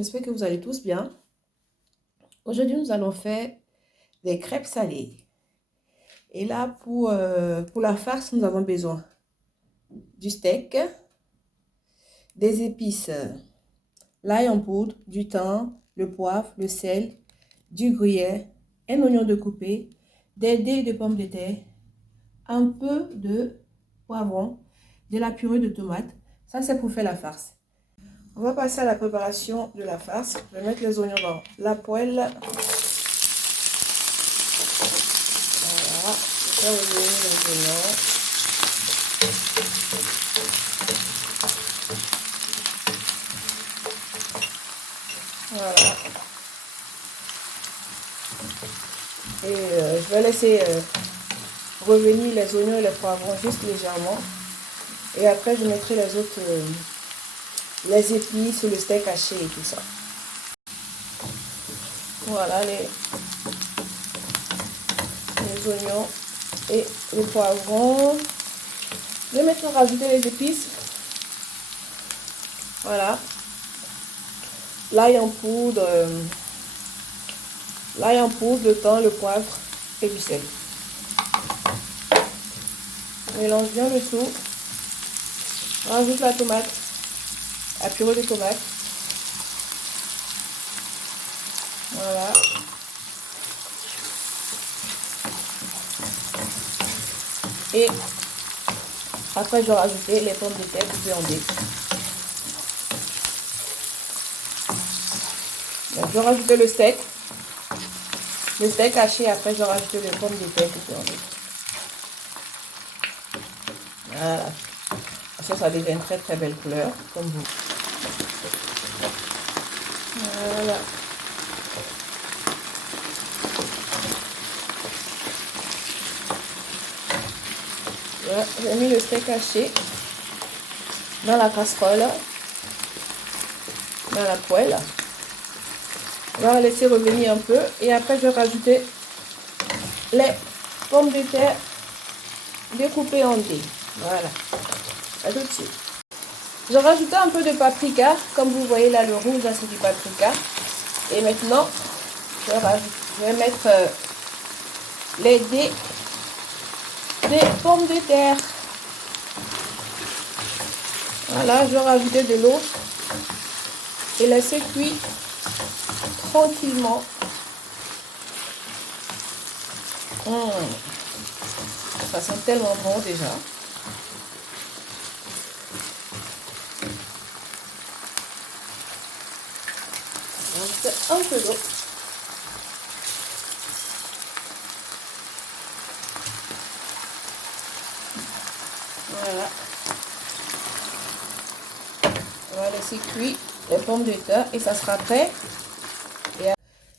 j'espère que vous allez tous bien. Aujourd'hui, nous allons faire des crêpes salées. Et là, pour la farce, nous avons besoin du steak, des épices, l'ail en poudre, du thym, le poivre, le sel, du gruyère, un oignon découpé, des dés de pommes de terre, un peu de poivron, de la purée de tomates. Ça, c'est pour faire la farce. On va passer à la préparation de la farce. Je vais mettre les oignons dans la poêle. Voilà, je vais revenir les oignons. Voilà. Et je vais laisser revenir les oignons et les poivrons juste légèrement. Et après, je mettrai les autres, les épices, le steak haché et tout ça. Voilà les oignons et le poivron. Je vais maintenant rajouter les épices. Voilà. L'ail en poudre, le thym, le poivre et du sel. Mélange bien le tout. Rajoute la tomate, la purée de tomate. Voilà. Et après, je vais rajouter les pommes de terre coupées en dés. Donc, je vais rajouter le steak haché. Après, je vais rajouter les pommes de terre coupées en dés. Voilà. Ça devient une très très belle couleur, comme vous. Voilà. Voilà. J'ai mis le steak haché dans la casserole, dans la poêle. On va laisser revenir un peu et après je vais rajouter les pommes de terre découpées en dés. Voilà. À tout de suite. Je vais rajouter un peu de paprika. Comme vous voyez là, le rouge, là c'est du paprika. Et maintenant, je vais mettre les dés des pommes de terre. Voilà, je vais rajouter de l'eau et laisser cuire tranquillement. Ça sent tellement bon déjà. Un peu d'eau. Voilà. On va laisser cuire les pommes de terre et ça sera prêt. Et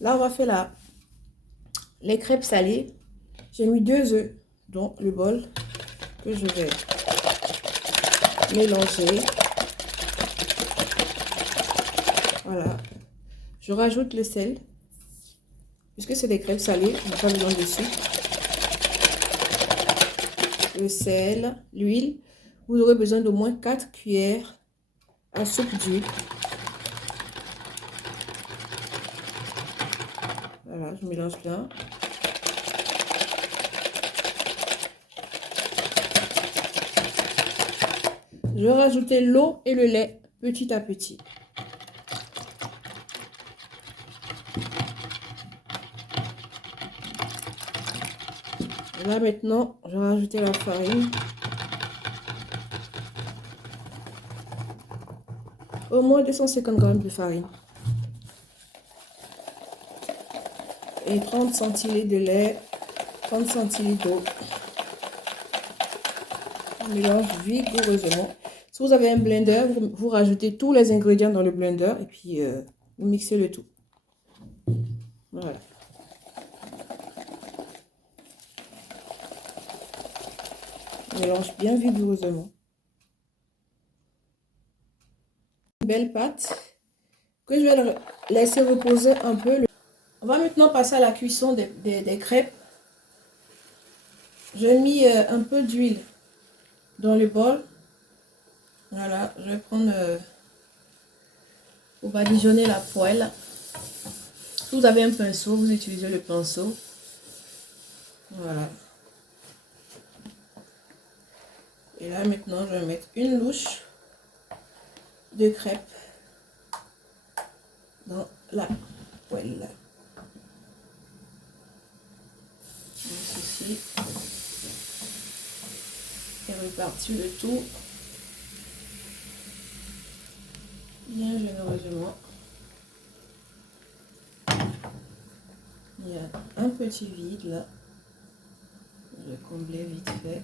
là, on va faire les crêpes salées. J'ai mis 2 œufs dans le bol que je vais mélanger. Voilà. Je rajoute le sel. Puisque c'est des crêpes salées, on n'a pas besoin de sucre. Le sel, l'huile. Vous aurez besoin d'au moins 4 cuillères à soupe d'huile. Voilà, je mélange bien. Je vais rajouter l'eau et le lait petit à petit. Et là maintenant, je vais rajouter la farine. Au moins 250 g de farine. Et 30 centilitres de lait, 30 centilitres d'eau. On mélange vigoureusement. Si vous avez un blender, vous rajoutez tous les ingrédients dans le blender et puis vous mixez le tout. Voilà. On mélange bien vigoureusement. Une belle pâte que je vais laisser reposer un peu. On va maintenant passer à la cuisson des crêpes. J'ai mis un peu d'huile dans le bol. Voilà, je vais prendre Pour badigeonner la poêle, si vous avez un pinceau, vous utilisez le pinceau. Voilà. Et là, maintenant, je vais mettre une louche de crêpes dans la poêle. Ceci et repartir le tout bien généreusement. Il y a un petit vide là. Je vais combler vite fait.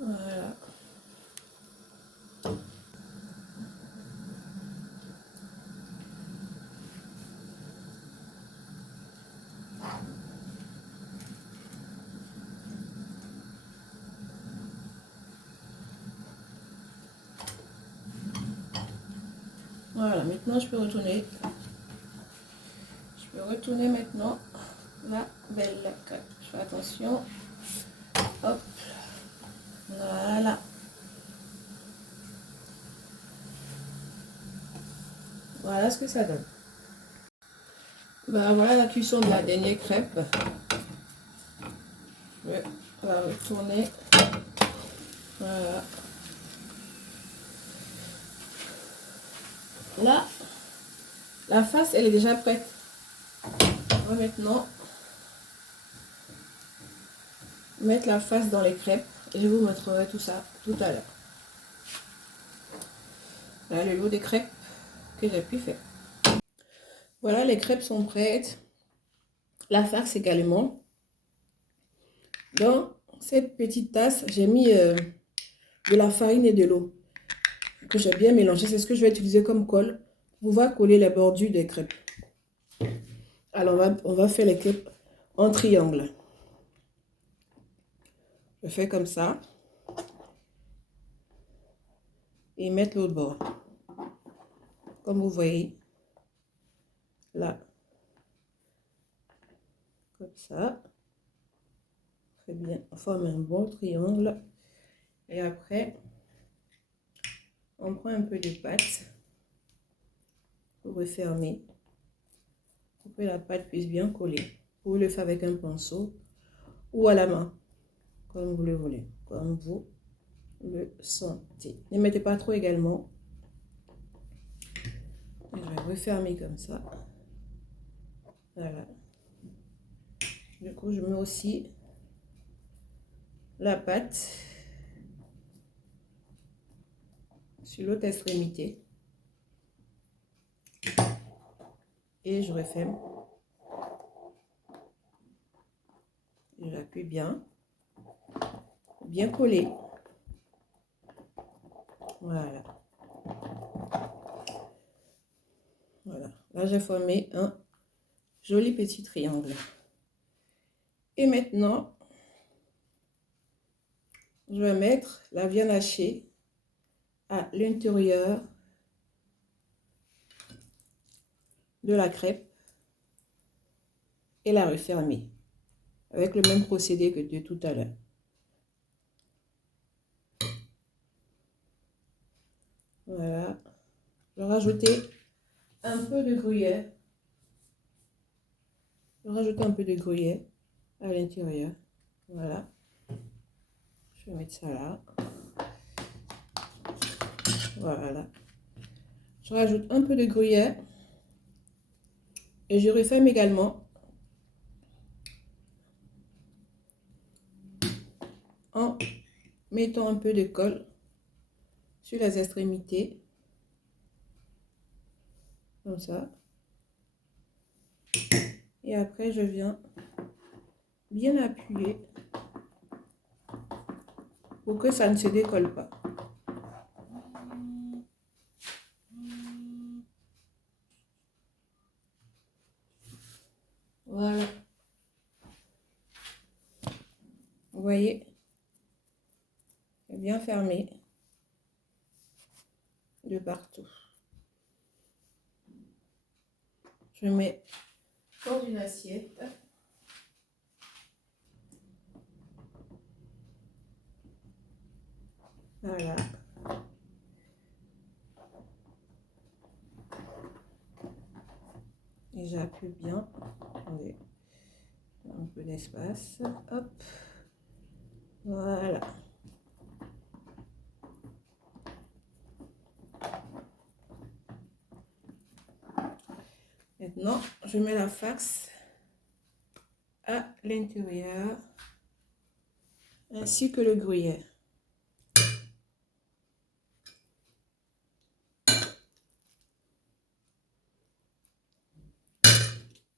Voilà. Voilà, maintenant je peux retourner. Je peux retourner maintenant la belle crêpe. Je fais attention. Hop. Voilà. Voilà ce que ça donne. Ben, voilà la cuisson de la dernière crêpe. Je vais la retourner. Voilà. Là, la face, elle est déjà prête. On va maintenant mettre la face dans les crêpes et je vous montrerai tout ça tout à l'heure. Voilà le lot des crêpes que j'ai pu faire. Voilà, les crêpes sont prêtes. La farce également. Dans cette petite tasse, j'ai mis de la farine et de l'eau que j'ai bien mélangé. C'est ce que je vais utiliser comme colle pour pouvoir coller les bordures des crêpes. Alors, on va faire les crêpes en triangle. Je fais comme ça. Et mettre l'autre bord. Comme vous voyez. Là. Comme ça. Très bien. On forme un bon triangle. Et après, on prend un peu de pâte pour refermer. Pour que la pâte puisse bien coller. Vous le faites avec un pinceau ou à la main. Comme vous le voulez. Comme vous le sentez. Ne mettez pas trop également. Je vais refermer comme ça. Voilà. Du coup, je mets aussi la pâte sur l'autre extrémité. Et je referme. Je l'appuie bien. Bien collé. Voilà. Voilà. Là, j'ai formé un joli petit triangle. Et maintenant, je vais mettre la viande hachée à l'intérieur de la crêpe et la refermer avec le même procédé que de tout à l'heure. Voilà. Je vais rajouter un peu de gruyère. Je vais rajouter un peu de gruyère à l'intérieur. Voilà. Je vais mettre ça là. Voilà. Je rajoute un peu de gruyère. Et je referme également en mettant un peu de colle sur les extrémités. Comme ça. Et après, je viens bien appuyer pour que ça ne se décolle pas. Voilà. Vous voyez, c'est bien fermé de partout. Je mets dans une assiette. Voilà. plus bien. Attendez. Un peu d'espace. Hop. Voilà. Maintenant, je mets la farce à l'intérieur ainsi que le gruyère.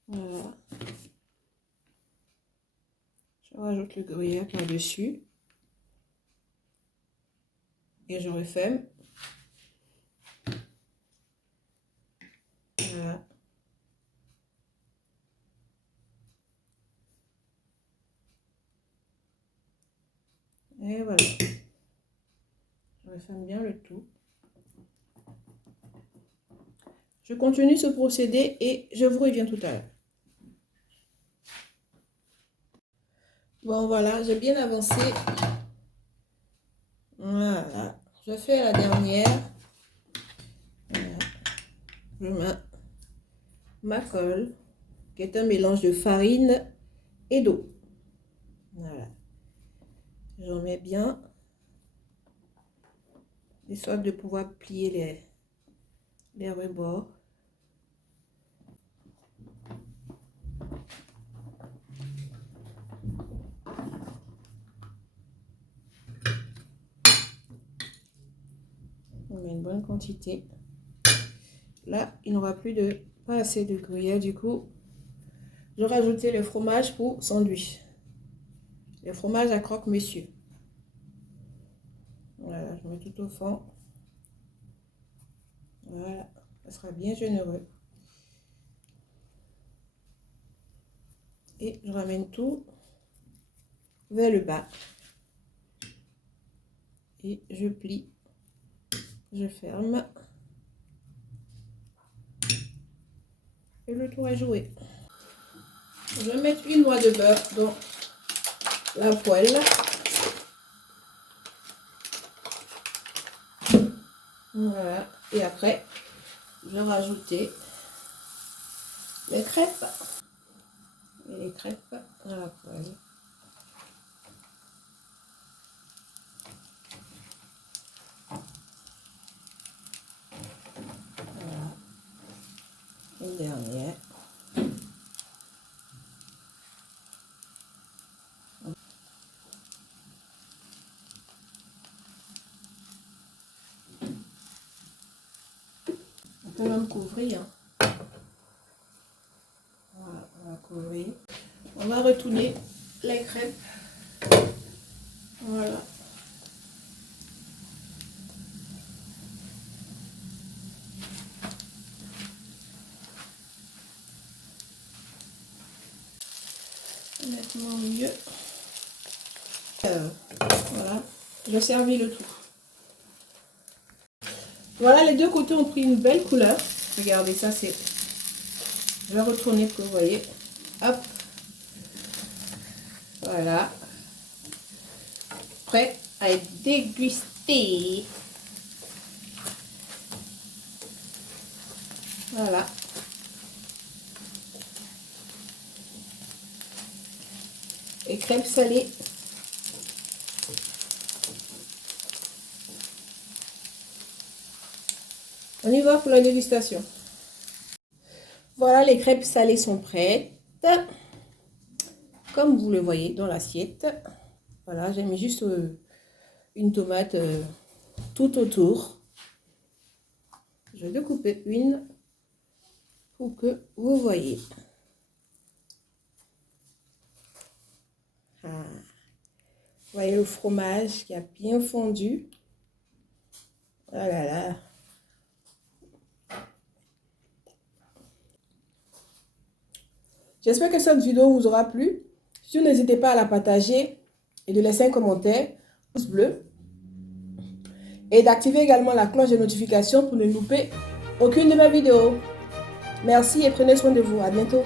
Voilà. Je rajoute le gruyère par-dessus et je referme. Voilà. Et voilà. Je referme bien le tout. Je continue ce procédé et je vous reviens tout à l'heure. Bon, voilà, j'ai bien avancé. Voilà. Je fais la dernière. Voilà. Je mets ma colle, qui est un mélange de farine et d'eau. Voilà. J'en mets bien, histoire de pouvoir plier les rebords. On met une bonne quantité. Là, il n'aura plus pas assez de gruyère, du coup, je vais rajouter le fromage pour sandwich. Le fromage à croque-monsieur. Voilà, je mets tout au fond. Voilà, ça sera bien généreux. Et je ramène tout vers le bas. Et je plie. Je ferme. Et le tour est joué. Je vais mettre une noix de beurre dans la poêle. Voilà. Et après, je vais rajouter les crêpes. Et les crêpes dans la poêle. Voilà. Une dernière. On peut même couvrir. Voilà, on va couvrir. On va retourner les crêpes. Voilà. Nettement mieux. Voilà. Je servis le tout. Voilà, les deux côtés ont pris une belle couleur. Regardez, ça c'est... Je vais retourner pour que vous voyez. Hop. Voilà. Prêt à être dégusté. Voilà. Et crêpes salées. On y va pour la dégustation. Voilà, les crêpes salées sont prêtes. Comme vous le voyez dans l'assiette. Voilà, j'ai mis juste une tomate tout autour. Je vais découper une pour que vous voyez. Ah. Vous voyez le fromage qui a bien fondu. Oh là là. J'espère que cette vidéo vous aura plu. Surtout, n'hésitez pas à la partager et de laisser un commentaire, pouce bleu. Et d'activer également la cloche de notification pour ne louper aucune de mes vidéos. Merci et prenez soin de vous. À bientôt.